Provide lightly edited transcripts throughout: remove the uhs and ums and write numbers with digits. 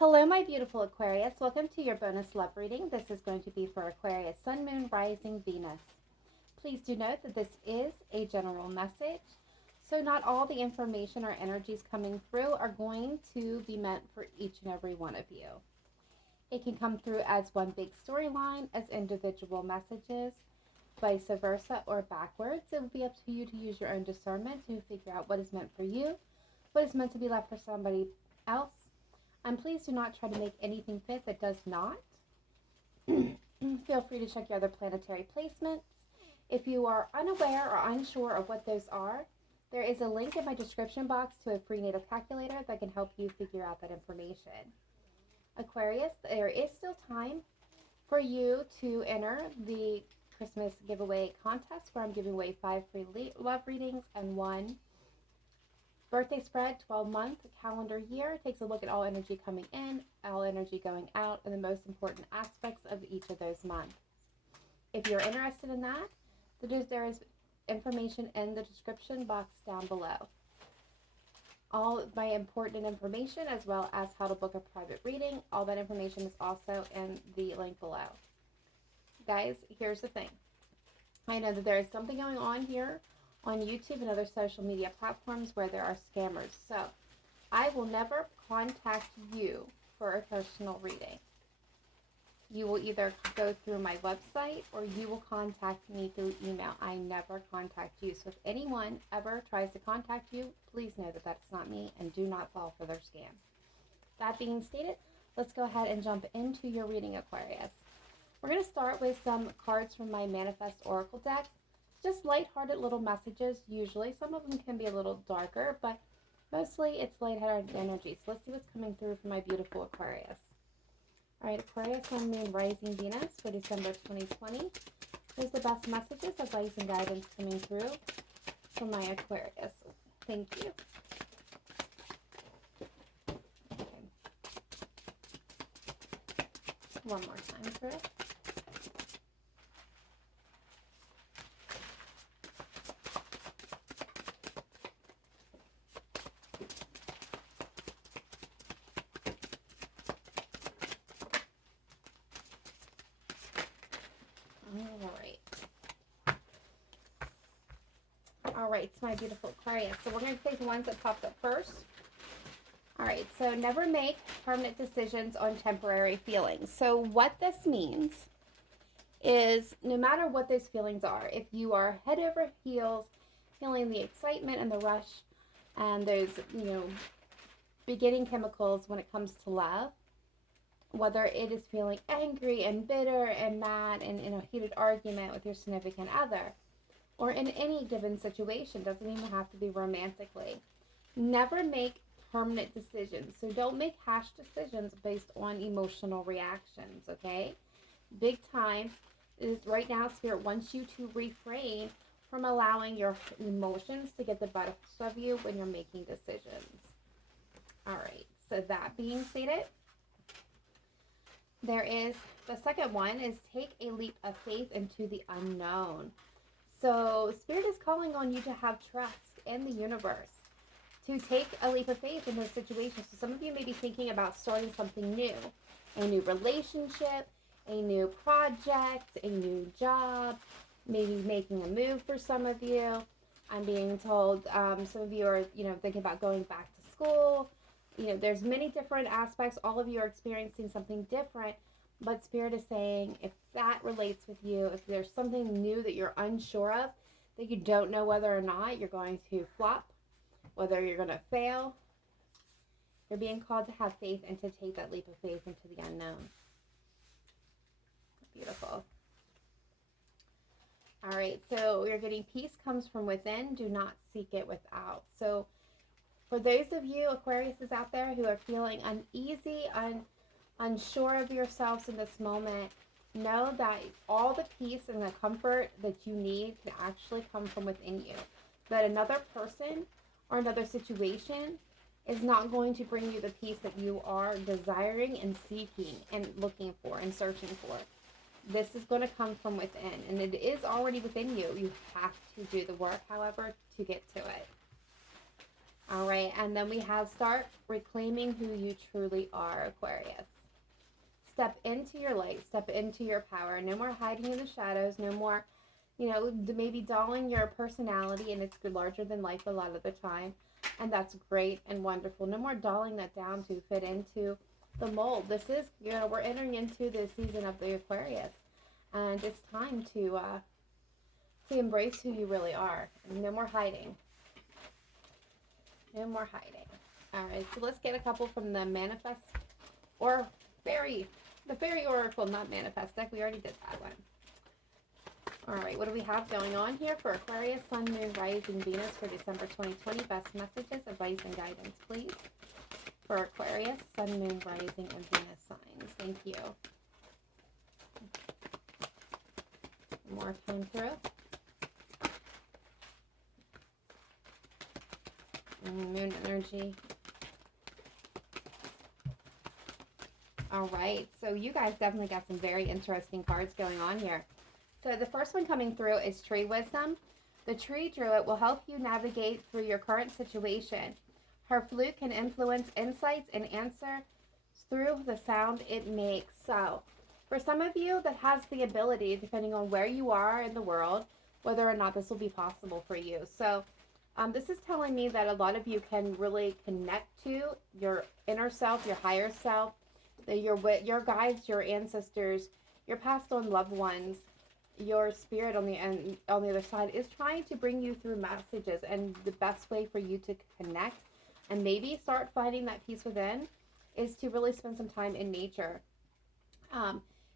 Hello, my beautiful Aquarius. Welcome to your bonus love reading. This is going to be for Aquarius, Sun, Moon, Rising, Venus. Please do note that this is a general message, so not all the information or energies coming through are going to be meant for each and every one of you. It can come through as one big storyline, as individual messages, vice versa, or backwards. It will be up to you to use your own discernment to figure out what is meant for you, what is meant to be left for somebody else. And please do not try to make anything fit that does not. Feel free to check your other planetary placements. If you are unaware or unsure of what those are, there is a link in my description box to a free natal calculator that can help you figure out that information. Aquarius, there is still time for you to enter the Christmas giveaway contest where I'm giving away 5 free love readings and 1 birthday spread, 12-month calendar year. It takes a look at all energy coming in, all energy going out, and the most important aspects of each of those months. If you're interested in that, there is information in the description box down below. All of my important information, as well as how to book a private reading, all that information is also in the link below. Guys, here's the thing. I know that there is something going on here on YouTube and other social media platforms where there are scammers. So I will never contact you for a personal reading. You will either go through my website or you will contact me through email. I never contact you. So if anyone ever tries to contact you, please know that that's not me and do not fall for their scam. That being stated, let's go ahead and jump into your reading, Aquarius. We're going to start with some cards from my Manifest Oracle deck. Just lighthearted little messages usually. Some of them can be a little darker, but mostly it's lighthearted energy. So let's see what's coming through for my beautiful Aquarius. All right, Aquarius, Sun, Moon, Rising, Venus for December 2020. Here's the best messages, advice, and guidance coming through for my Aquarius. Thank you. Okay. One more time through. All right, so my beautiful Aquarius. So we're going to take the ones that popped up first. All right, so never make permanent decisions on temporary feelings. So what this means is no matter what those feelings are, if you are head over heels, feeling the excitement and the rush and those, beginning chemicals when it comes to love, whether it is feeling angry and bitter and mad and in a heated argument with your significant other, or in any given situation, doesn't even have to be romantically. Never make permanent decisions. So don't make harsh decisions based on emotional reactions, okay? Big time is right now, Spirit wants you to refrain from allowing your emotions to get the best of you when you're making decisions. All right, so that being stated, there is the second one is take a leap of faith into the unknown. So Spirit is calling on you to have trust in the universe, to take a leap of faith in this situation. So some of you may be thinking about starting something new, a new relationship, a new project, a new job, maybe making a move for some of you. I'm being told some of you are, thinking about going back to school. There's many different aspects. All of you are experiencing something different. But Spirit is saying, if that relates with you, if there's something new that you're unsure of, that you don't know whether or not you're going to flop, whether you're going to fail, you're being called to have faith and to take that leap of faith into the unknown. Beautiful. All right, so you're getting peace comes from within. Do not seek it without. So for those of you Aquariuses out there who are feeling uneasy, unsure of yourselves in this moment, know that all the peace and the comfort that you need can actually come from within you. That another person or another situation is not going to bring you the peace that you are desiring and seeking and looking for and searching for. This is going to come from within, and it is already within you. You have to do the work, however, to get to it. All right, and then we have start reclaiming who you truly are, Aquarius. Step into your light, step into your power. No more hiding in the shadows, no more, maybe dolling your personality, and it's larger than life a lot of the time. And that's great and wonderful. No more dolling that down to fit into the mold. This is, we're entering into the season of the Aquarius. And it's time to embrace who you really are. No more hiding. No more hiding. All right, so let's get a couple from the Manifest or the Fairy Oracle, not Manifest deck. We already did that one. All right, what do we have going on here for Aquarius, Sun, Moon, Rising, Venus for December 2020? Best messages, advice, and guidance, please. For Aquarius, Sun, Moon, Rising, and Venus signs. Thank you. More came through. Moon energy. All right, so you guys definitely got some very interesting cards going on here. So the first one coming through is Tree Wisdom. The Tree Druid will help you navigate through your current situation. Her flute can influence insights and answers through the sound it makes. So for some of you, that has the ability, depending on where you are in the world, whether or not this will be possible for you. So this is telling me that a lot of you can really connect to your inner self, your higher self, your guides, your ancestors, your passed on loved ones. Your spirit on the other side is trying to bring you through messages, and the best way for you to connect and maybe start finding that peace within is to really spend some time in nature.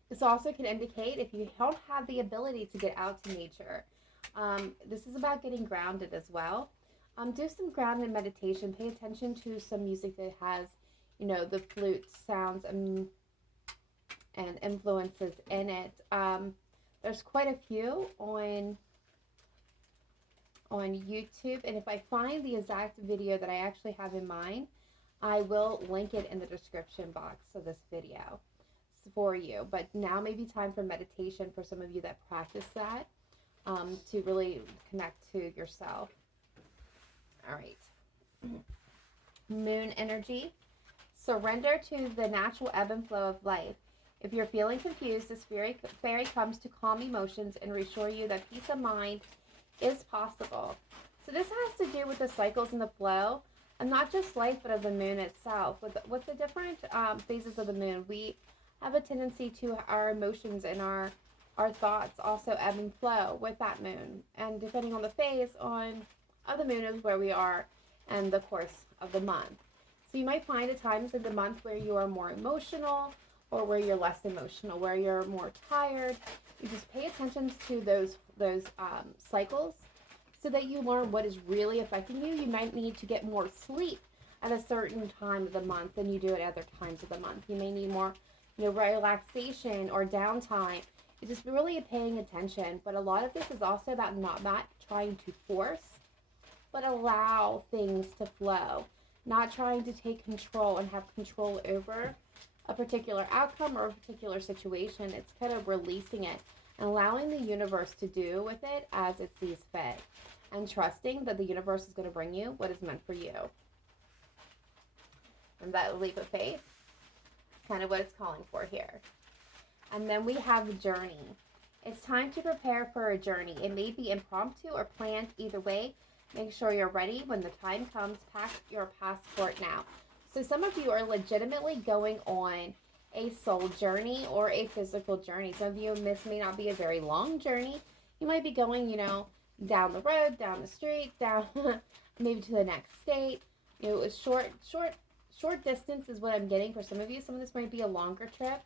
This also can indicate if you don't have the ability to get out to nature. This is about getting grounded as well. Do some grounded meditation. Pay attention to some music that has, the flute sounds and influences in it. There's quite a few on YouTube, and if I find the exact video that I actually have in mind, I will link it in the description box of this video for you. But now may be time for meditation for some of you that practice that, to really connect to yourself. All right. Moon energy. Surrender to the natural ebb and flow of life. If you're feeling confused, this fairy comes to calm emotions and reassure you that peace of mind is possible. So this has to do with the cycles and the flow, and not just life, but of the moon itself. With the different phases of the moon, we have a tendency to our emotions and our thoughts also ebb and flow with that moon. And depending on the phase of the moon is where we are and the course of the month. So you might find at times in the month where you are more emotional, or where you're less emotional, where you're more tired. You just pay attention to those cycles so that you learn what is really affecting you. You might need to get more sleep at a certain time of the month than you do at other times of the month. You may need more, relaxation or downtime. It's just really paying attention. But a lot of this is also about not trying to force, but allow things to flow. Not trying to take control and have control over a particular outcome or a particular situation. It's kind of releasing it and allowing the universe to do with it as it sees fit, and trusting that the universe is going to bring you what is meant for you. And that leap of faith, kind of what it's calling for here. And then we have a journey. It's time to prepare for a journey. It may be impromptu or planned. Either way, make sure you're ready when the time comes. Pack your passport now. So some of you are legitimately going on a soul journey or a physical journey. Some of you, this may not be a very long journey. You might be going, down the road, down the street, down maybe to the next state. A short distance is what I'm getting for some of you. Some of this might be a longer trip.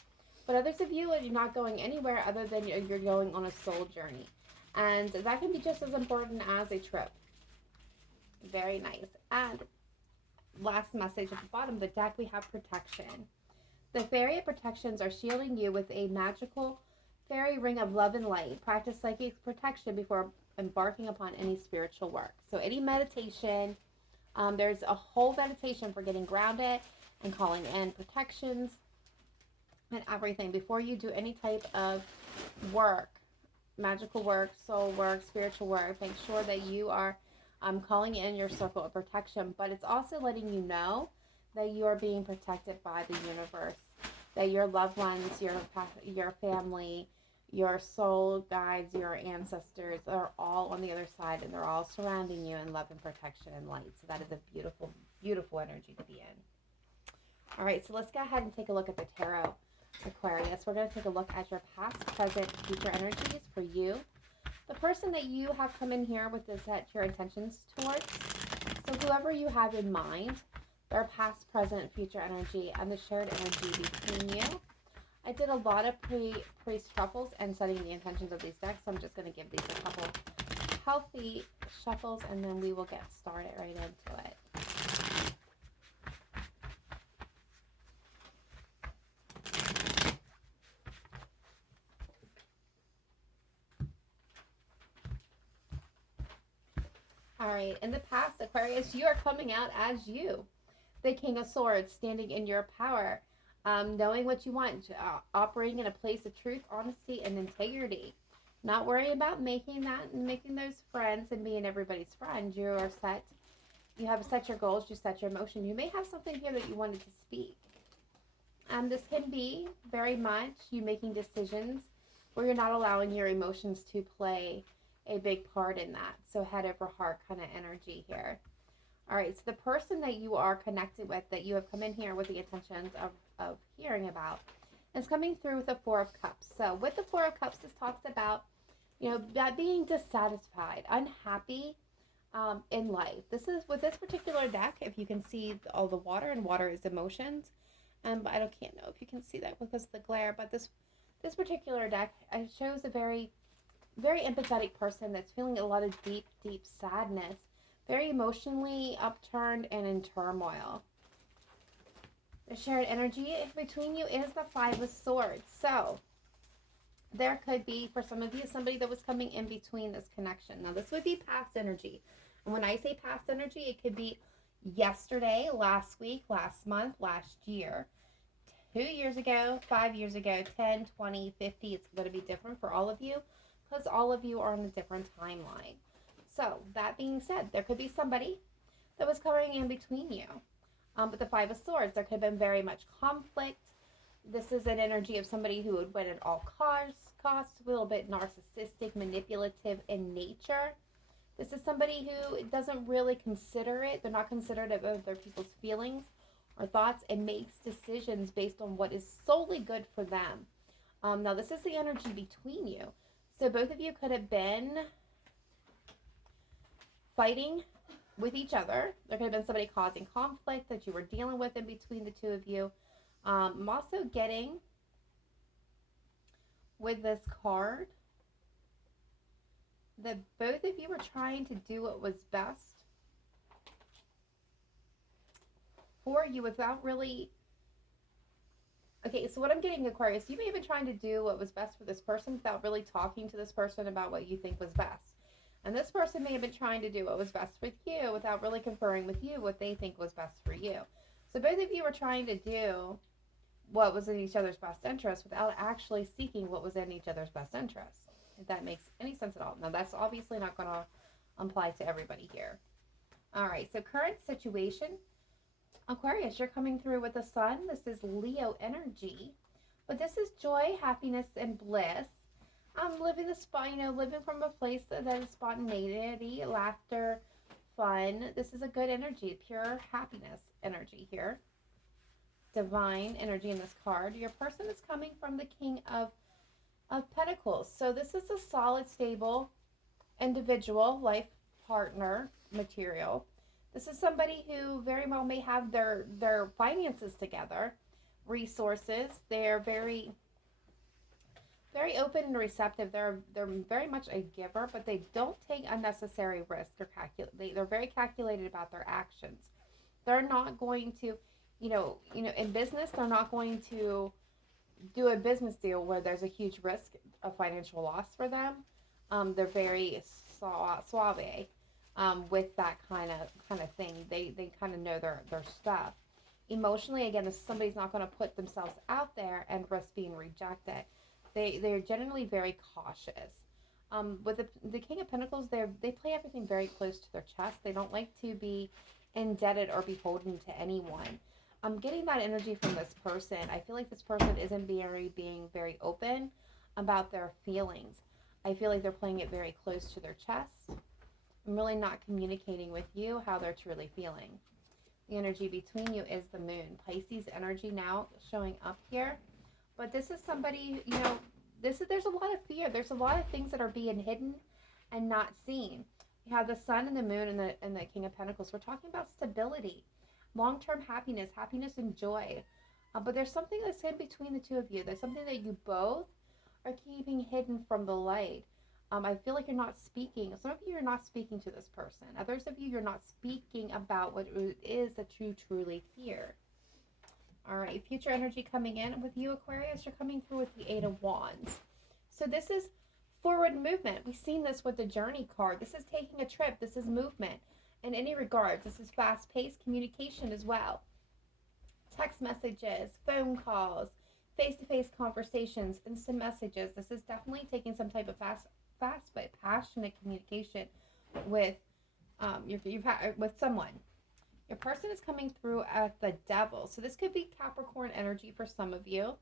But others of you, you're not going anywhere other than you're going on a soul journey. And that can be just as important as a trip. Very nice. And last message at the bottom of the deck, we have protection. The fairy protections are shielding you with a magical fairy ring of love and light. Practice psychic protection before embarking upon any spiritual work. So any meditation, there's a whole meditation for getting grounded and calling in protections and everything before you do any type of work, magical work, soul work, spiritual work. Make sure that you are I'm calling in your circle of protection, but it's also letting you know that you are being protected by the universe, that your loved ones, your family, your soul guides, your ancestors are all on the other side, and they're all surrounding you in love and protection and light. So that is a beautiful, beautiful energy to be in. All right, so let's go ahead and take a look at the tarot, Aquarius. We're going to take a look at your past, present, future energies for you. The person that you have come in here with is set your intentions towards. So whoever you have in mind, their past, present, future energy, and the shared energy between you. I did a lot of pre-shuffles and setting the intentions of these decks, so I'm just going to give these a couple healthy shuffles, and then we will get started right into it. All right, in the past, Aquarius, you are coming out as you, the King of Swords, standing in your power, knowing what you want, operating in a place of truth, honesty, and integrity. Not worrying about making those friends and being everybody's friend. You are set. You have set your goals. You set your emotion. You may have something here that you wanted to speak. This can be very much you making decisions where you're not allowing your emotions to play a big part in that. So head over heart kind of energy here. All right, so the person that you are connected with, that you have come in here with the intentions of hearing about, is coming through with the Four of Cups. So with the Four of Cups, this talks about, that being dissatisfied, unhappy in life. This is, with this particular deck, if you can see all the water, and water is emotions. But I can't know if you can see that because of the glare, but this particular deck shows a very, very empathetic person that's feeling a lot of deep, deep sadness, very emotionally upturned and in turmoil. The shared energy between you is the Five of Swords. So there could be, for some of you, somebody that was coming in between this connection. Now, this would be past energy. And when I say past energy, it could be yesterday, last week, last month, last year, 2 years ago, 5 years ago, 10, 20, 50. It's going to be different for all of you because all of you are on a different timeline. So that being said, there could be somebody that was coming in between you. With the Five of Swords, there could have been very much conflict. This is an energy of somebody who would win at all costs, a little bit narcissistic, manipulative in nature. This is somebody who doesn't really consider it. They're not considerate of other people's feelings or thoughts, and makes decisions based on what is solely good for them. Now, this is the energy between you. So both of you could have been fighting with each other. There could have been somebody causing conflict that you were dealing with in between the two of you. I'm also getting, with this card, that both of you were trying to do what was best for you without really... Okay, so what I'm getting, Aquarius, you may have been trying to do what was best for this person without really talking to this person about what you think was best. And this person may have been trying to do what was best with you without really conferring with you what they think was best for you. So both of you were trying to do what was in each other's best interest without actually seeking what was in each other's best interest, if that makes any sense at all. Now, that's obviously not going to apply to everybody here. All right, so current situation. Aquarius, you're coming through with the Sun. This is Leo energy, but this is joy, happiness, and bliss. Living from a place that is spontaneity, laughter, fun. This is a good energy, pure happiness energy here. Divine energy in this card. Your person is coming from the King of Pentacles. So this is a solid, stable individual, life partner material. This is somebody who very well may have their finances together, resources. They're very, very open and receptive. They're very much a giver, but they don't take unnecessary risks. They're very calculated about their actions. They're not going to, in business, they're not going to do a business deal where there's a huge risk of financial loss for them. They're very suave with that kind of thing. They kind of know their stuff. Emotionally, again, somebody's not going to put themselves out there and risk being rejected. They're generally very cautious. With the King of Pentacles, they play everything very close to their chest. They don't like to be indebted or beholden to anyone. I'm getting that energy from this person. I feel like this person isn't being very open about their feelings. I feel like they're playing it very close to their chest. I'm really not communicating with you how they're truly feeling. The energy between you is the moon. Pisces energy now showing up here. But this is somebody, you know, there's a lot of fear. There's a lot of things that are being hidden and not seen. You have the sun and the moon and the King of Pentacles. We're talking about stability, long-term happiness, happiness and joy. But there's something that's in between the two of you. There's something that you both are keeping hidden from the light. I feel like you're not speaking. Some of you are not speaking to this person. Others of you, you're not speaking about what it is that you truly fear. All right, future energy coming in with you, Aquarius. You're coming through with the Eight of Wands. So this is forward movement. We've seen this with the Journey card. This is taking a trip. This is movement. In any regards, this is fast-paced communication as well. Text messages, phone calls, face-to-face conversations, instant messages. This is definitely taking some type of fast but passionate communication with with someone. Your person is coming through at the Devil. So this could be Capricorn energy for some of you.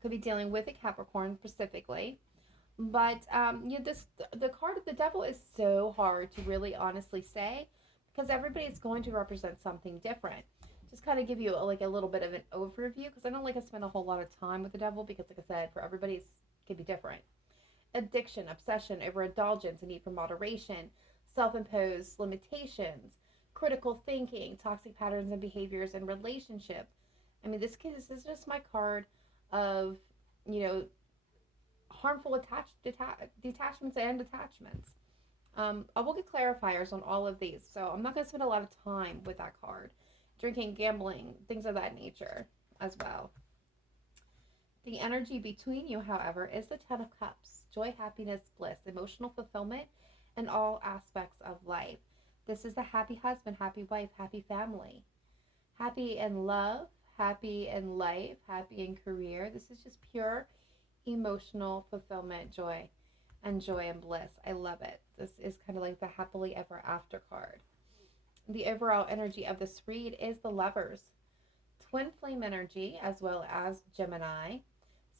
Could be dealing with a Capricorn specifically. But the card of the Devil is so hard to really honestly say because everybody is going to represent something different. Just kind of give you a little bit of an overview because I don't like to spend a whole lot of time with the Devil because, like I said, for everybody it can be different. Addiction, obsession, overindulgence, a need for moderation, self-imposed limitations, critical thinking, toxic patterns and behaviors in relationship. I mean, this is just my card of, harmful detachments and attachments. I will get clarifiers on all of these, so I'm not going to spend a lot of time with that card. Drinking, gambling, things of that nature as well. The energy between you, however, is the Ten of Cups. Joy, happiness, bliss, emotional fulfillment in all aspects of life. This is the happy husband, happy wife, happy family. Happy in love, happy in life, happy in career. This is just pure emotional fulfillment, joy and bliss. I love it. This is kind of like the happily ever after card. The overall energy of this read is the Lovers. Twin flame energy as well as Gemini.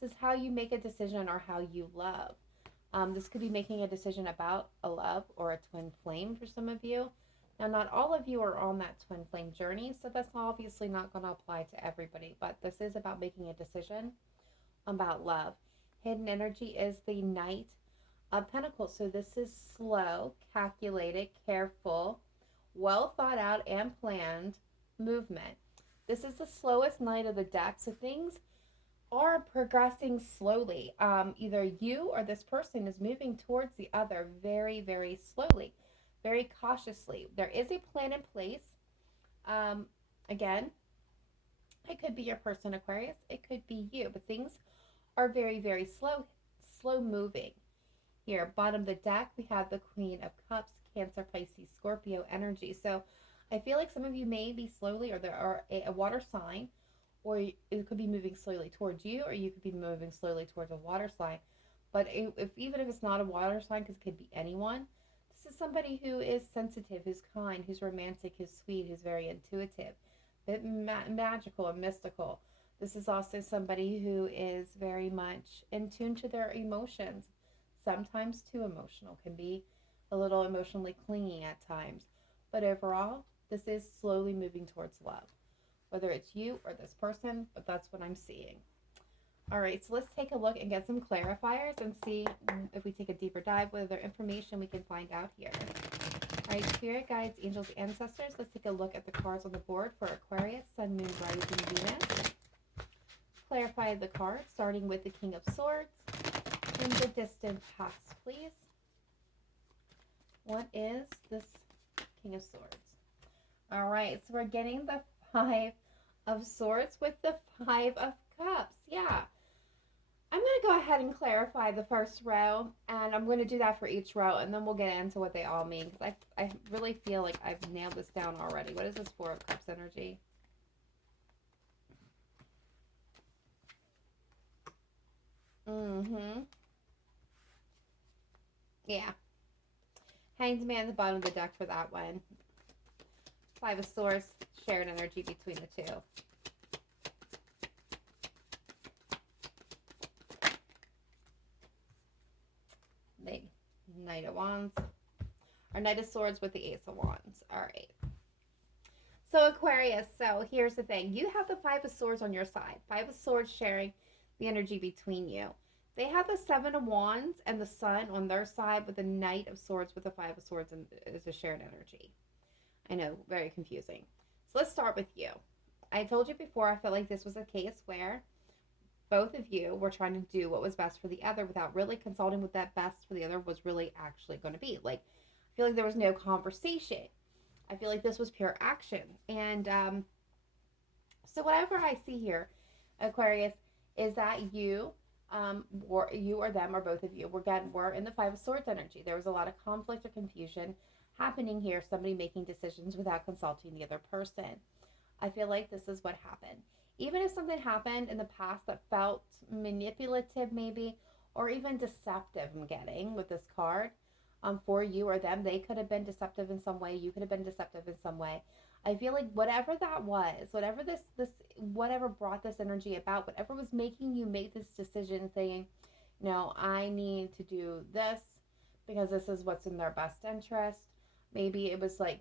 This is how you make a decision or how you love. This could be making a decision about a love or a twin flame for some of you. Now, not all of you are on that twin flame journey, so that's obviously not going to apply to everybody, but this is about making a decision about love. Hidden energy is the Knight of Pentacles. So this is slow, calculated, careful, well thought out and planned movement. This is the slowest Knight of the deck, so things are progressing slowly. Either you or this person is moving towards the other very, very slowly, very cautiously. There is a plan in place. Again, it could be your person, Aquarius. It could be you, but things are very, very slow moving. Here, bottom of the deck, we have the Queen of Cups, Cancer, Pisces, Scorpio energy. So I feel like some of you may be slowly, or there are a water sign, or it could be moving slowly towards you, or you could be moving slowly towards a water sign. But even if it's not a water sign, because it could be anyone, this is somebody who is sensitive, who's kind, who's romantic, who's sweet, who's very intuitive, a bit magical and mystical. This is also somebody who is very much in tune to their emotions, sometimes too emotional, can be a little emotionally clingy at times. But overall, this is slowly moving towards love, whether it's you or this person, but that's what I'm seeing. All right, so let's take a look and get some clarifiers and see if we take a deeper dive, what other information we can find out here. All right, spirit guides, angels, ancestors, let's take a look at the cards on the board for Aquarius, Sun, Moon, Rising, Venus. Clarify the cards, starting with the King of Swords. In the distant past, please. What is this King of Swords? All right, so we're getting the Five of Swords with the Five of Cups. Yeah. I'm going to go ahead and clarify the first row, and I'm going to do that for each row, and then we'll get into what they all mean, because I really feel like I've nailed this down already. What is this Four of Cups energy? Yeah. Hanged Man at the bottom of the deck for that one. Five of Swords, shared energy between the two. Knight of Wands. Or Knight of Swords with the Ace of Wands. All right. So Aquarius, so here's the thing. You have the Five of Swords on your side. Five of Swords sharing the energy between you. They have the Seven of Wands and the Sun on their side with the Knight of Swords with the Five of Swords and is a shared energy. I know, very confusing. So let's start with you. I told you before, I felt like this was a case where both of you were trying to do what was best for the other without really consulting what that best for the other was really actually going to be. Like, I feel like there was no conversation. I feel like this was pure action. And so whatever I see here, Aquarius, is that you or them or both of you were in the Five of Swords energy. There was a lot of conflict or confusion happening here. Somebody making decisions without consulting the other person. I feel like this is what happened. Even if something happened in the past that felt manipulative maybe, or even deceptive, I'm getting with this card, for you or them, they could have been deceptive in some way. You could have been deceptive in some way. I feel like whatever that was, whatever whatever brought this energy about, whatever was making you make this decision saying, no, I need to do this because this is what's in their best interest. Maybe it was like,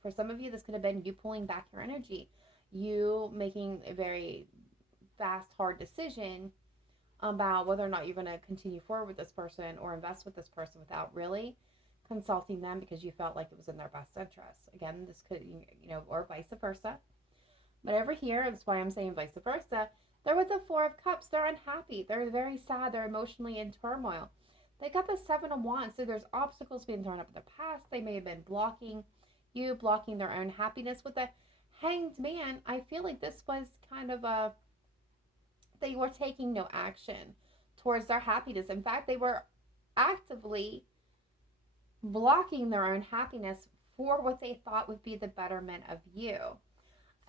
for some of you, this could have been you pulling back your energy, you making a very fast, hard decision about whether or not you're going to continue forward with this person or invest with this person without really consulting them because you felt like it was in their best interest. Again, this could, or vice versa. But over here, that's why I'm saying vice versa. They're with the Four of Cups. They're unhappy. They're very sad. They're emotionally in turmoil. They got the Seven of Wands. So there's obstacles being thrown up in the past. They may have been blocking you, blocking their own happiness. With the Hanged Man, I feel like this was kind of they were taking no action towards their happiness. In fact, they were actively blocking their own happiness for what they thought would be the betterment of you.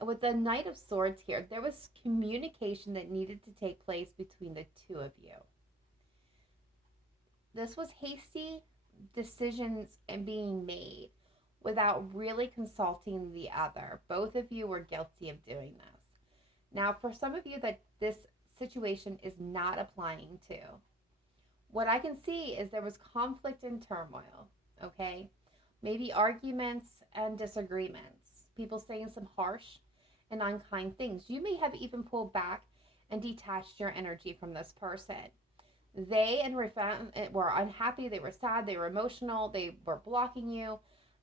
With the Knight of Swords here, there was communication that needed to take place between the two of you. This was hasty decisions and being made without really consulting the other. Both of you were guilty of doing this. Now, for some of you that this situation is not applying to, what I can see is there was conflict and turmoil, okay? Maybe arguments and disagreements. People saying some harsh and unkind things. You may have even pulled back and detached your energy from this person. They were unhappy, they were sad, they were emotional, they were blocking you.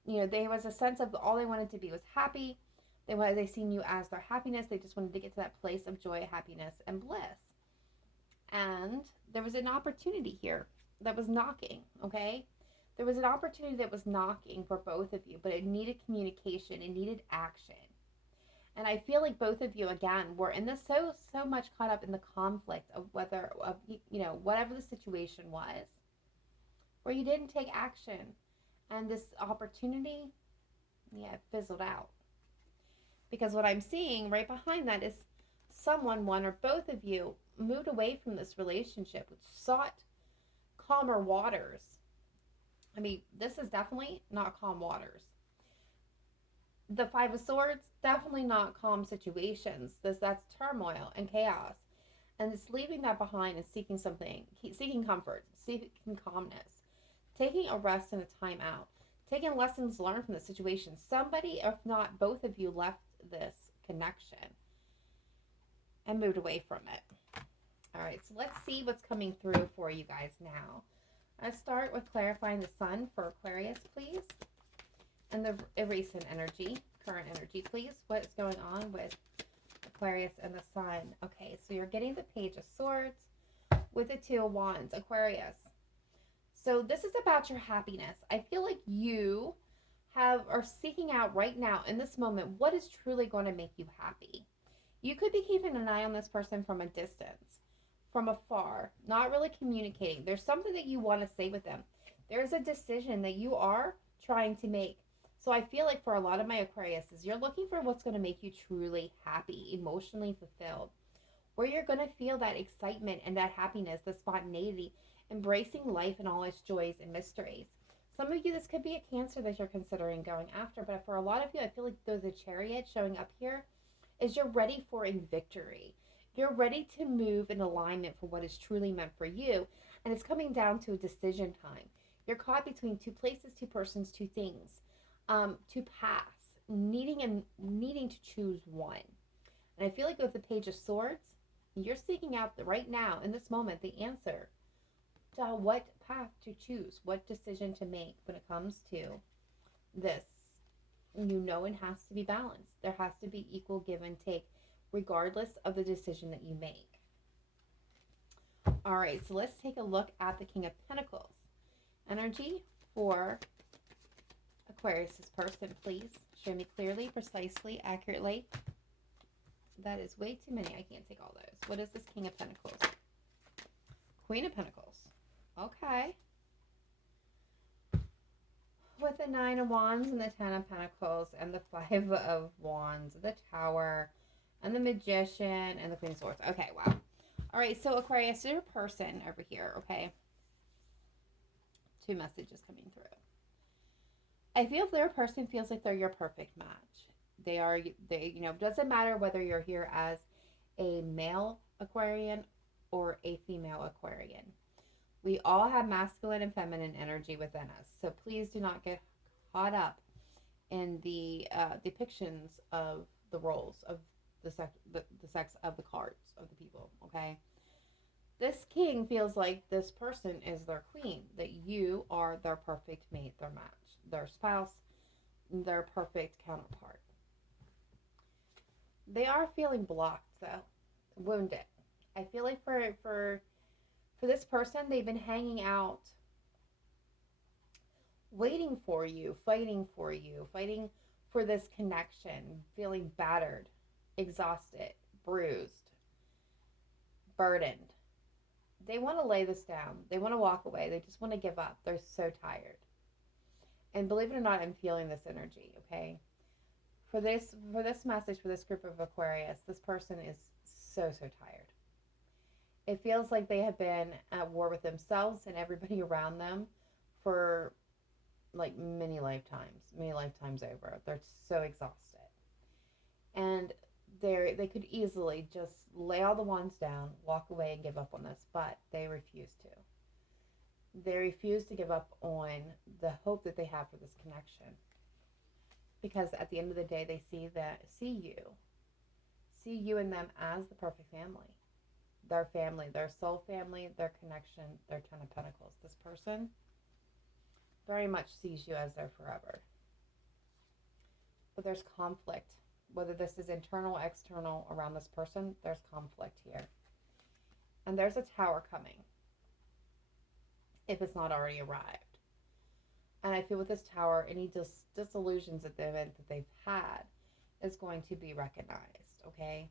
There was a sense of all they wanted to be was happy. They seen you as their happiness. They just wanted to get to that place of joy, happiness, and bliss. And there was an opportunity here that was knocking, okay? There was an opportunity that was knocking for both of you, but it needed communication. It needed action. And I feel like both of you, again, were in this so much caught up in the conflict of whatever the situation was, where you didn't take action. And this opportunity, it fizzled out. Because what I'm seeing right behind that is someone, one or both of you, moved away from this relationship, sought calmer waters. I mean, this is definitely not calm waters. The Five of Swords, definitely not calm situations. That's turmoil and chaos. And it's leaving that behind and seeking comfort, seeking calmness, taking a rest and a time out, taking lessons learned from the situation. Somebody, if not both of you, left this connection and moved away from it. All right, so let's see what's coming through for you guys now. Let's start with clarifying the Sun for Aquarius, please. And the recent energy, current energy, please. What is going on with Aquarius and the Sun? Okay, so you're getting the Page of Swords with the Two of Wands, Aquarius. So this is about your happiness. I feel like you are seeking out right now in this moment what is truly going to make you happy. You could be keeping an eye on this person from a distance, from afar, not really communicating. There's something that you want to say with them. There's a decision that you are trying to make. So I feel like for a lot of my Aquariuses, you're looking for what's going to make you truly happy, emotionally fulfilled. where you're going to feel that excitement and that happiness, the spontaneity, embracing life and all its joys and mysteries. Some of you, this could be a Cancer that you're considering going after, but for a lot of you, I feel like there's a Chariot showing up here is you're ready for a victory. You're ready to move in alignment for what is truly meant for you, and it's coming down to a decision time. You're caught between two places, two persons, two things, two paths, needing to choose one. And I feel like with the Page of Swords, you're seeking out right now in this moment the answer to what path to choose, what decision to make when it comes to this. You know, it has to be balanced. There has to be equal give and take, regardless of the decision that you make. All right, so let's take a look at the King of Pentacles. Energy for Aquarius's person, please. Show me clearly, precisely, accurately. That is way too many. I can't take all those. What is this King of Pentacles? Queen of Pentacles. Okay. With the Nine of Wands and the Ten of Pentacles and the Five of Wands, the Tower, and the Magician, and the Queen of Swords. Okay, wow. All right, so Aquarius, your person over here, okay? Two messages coming through. I feel if their person feels like they're your perfect match. They, you know, doesn't matter whether you're here as a male Aquarian or a female Aquarian. We all have masculine and feminine energy within us. So please do not get caught up in the depictions of the roles of the sex of the cards of the people, okay? This king feels like this person is their queen, that you are their perfect mate, their match, their spouse, their perfect counterpart. They are feeling blocked, though, wounded. I feel like for this person, they've been hanging out, waiting for you, fighting for this connection, feeling battered, exhausted, bruised, burdened. They want to lay this down. They want to walk away. They just want to give up. They're so tired. And believe it or not, I'm feeling this energy, okay? For this message, for this group of Aquarius, this person is so tired. It feels like they have been at war with themselves and everybody around them for like many lifetimes over. They're so exhausted. And they could easily just lay all the wands down, walk away and give up on this, but they refuse to. They refuse to give up on the hope that they have for this connection. Because at the end of the day, they see you and them as the perfect family. Their soul family, their connection, their Ten of Pentacles. This person very much sees you as their forever. But there's conflict. Whether this is internal or external around this person, there's conflict here. And there's a Tower coming, if it's not already arrived. And I feel with this Tower, any disillusions at the event that they've had is going to be recognized, okay?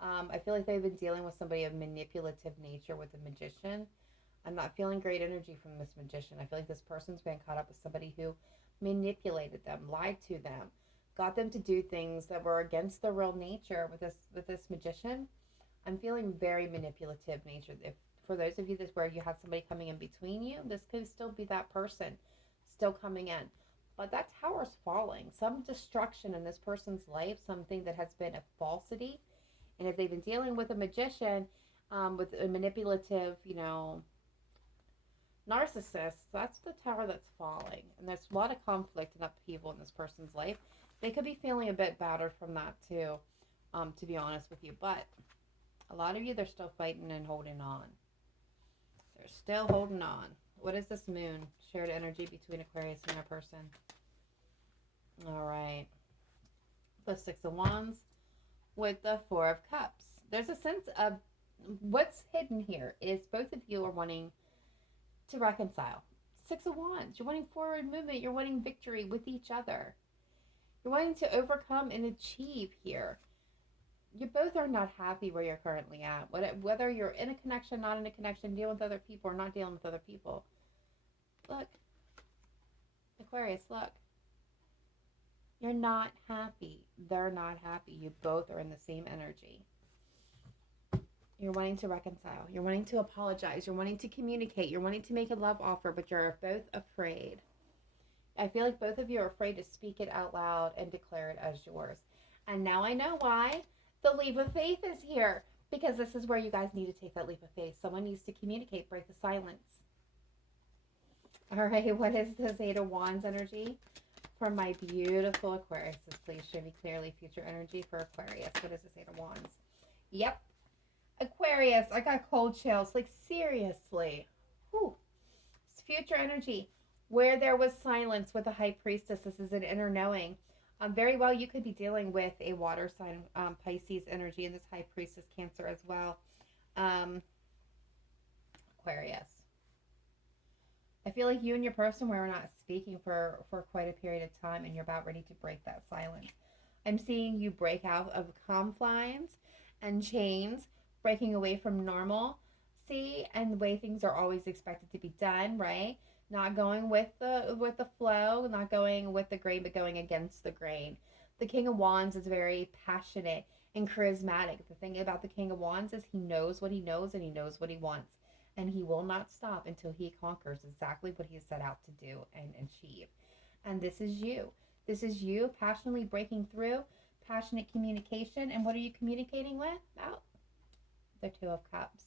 I feel like they've been dealing with somebody of manipulative nature with the Magician. I'm not feeling great energy from this Magician. I feel like this person's been caught up with somebody who manipulated them, lied to them, got them to do things that were against their real nature with this Magician. I'm feeling very manipulative nature. If for those of you that's where you have somebody coming in between you, this could still be that person still coming in. But that Tower's falling. Some destruction in this person's life, something that has been a falsity. And if they've been dealing with a Magician, with a manipulative, narcissist, that's the Tower that's falling. And there's a lot of conflict and upheaval in this person's life. They could be feeling a bit battered from that too, to be honest with you. But a lot of you, they're still fighting and holding on. They're still holding on. What is this Moon? Shared energy between Aquarius and their person. All right. The Six of Wands with the Four of Cups. There's a sense of what's hidden here is both of you are wanting to reconcile. Six of Wands. You're wanting forward movement. You're wanting victory with each other. You're wanting to overcome and achieve here. You both are not happy where you're currently at. Whether you're in a connection, not in a connection, dealing with other people, or not dealing with other people. Look. Aquarius, look. You're not happy. They're not happy. You both are in the same energy. You're wanting to reconcile. You're wanting to apologize. You're wanting to communicate. You're wanting to make a love offer, but you're both afraid. I feel like both of you are afraid to speak it out loud and declare it as yours. And now I know why the leap of faith is here. Because this is where you guys need to take that leap of faith. Someone needs to communicate, break the silence. All right, what is the Eight of Wands energy? For my beautiful Aquarius, please show me clearly future energy for Aquarius. What is this Eight of Wands? Yep. Aquarius, I got cold chills. Like, seriously. Whew. It's future energy. Where there was silence with the High Priestess, this is an inner knowing. Very well, you could be dealing with a water sign, Pisces energy, and this High Priestess Cancer as well. Aquarius. I feel like you and your person were not speaking for quite a period of time, and you're about ready to break that silence. I'm seeing you break out of confines and chains, breaking away from normalcy and the way things are always expected to be done, right? Not going with the flow, not going with the grain, but going against the grain. The King of Wands is very passionate and charismatic. The thing about the King of Wands is he knows what he knows and he knows what he wants. And he will not stop until he conquers exactly what he has set out to do and achieve. And this is you. This is you passionately breaking through, passionate communication. And what are you communicating with? About the Two of Cups.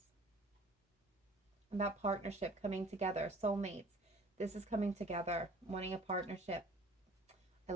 About partnership, coming together, soulmates. This is coming together, wanting a partnership.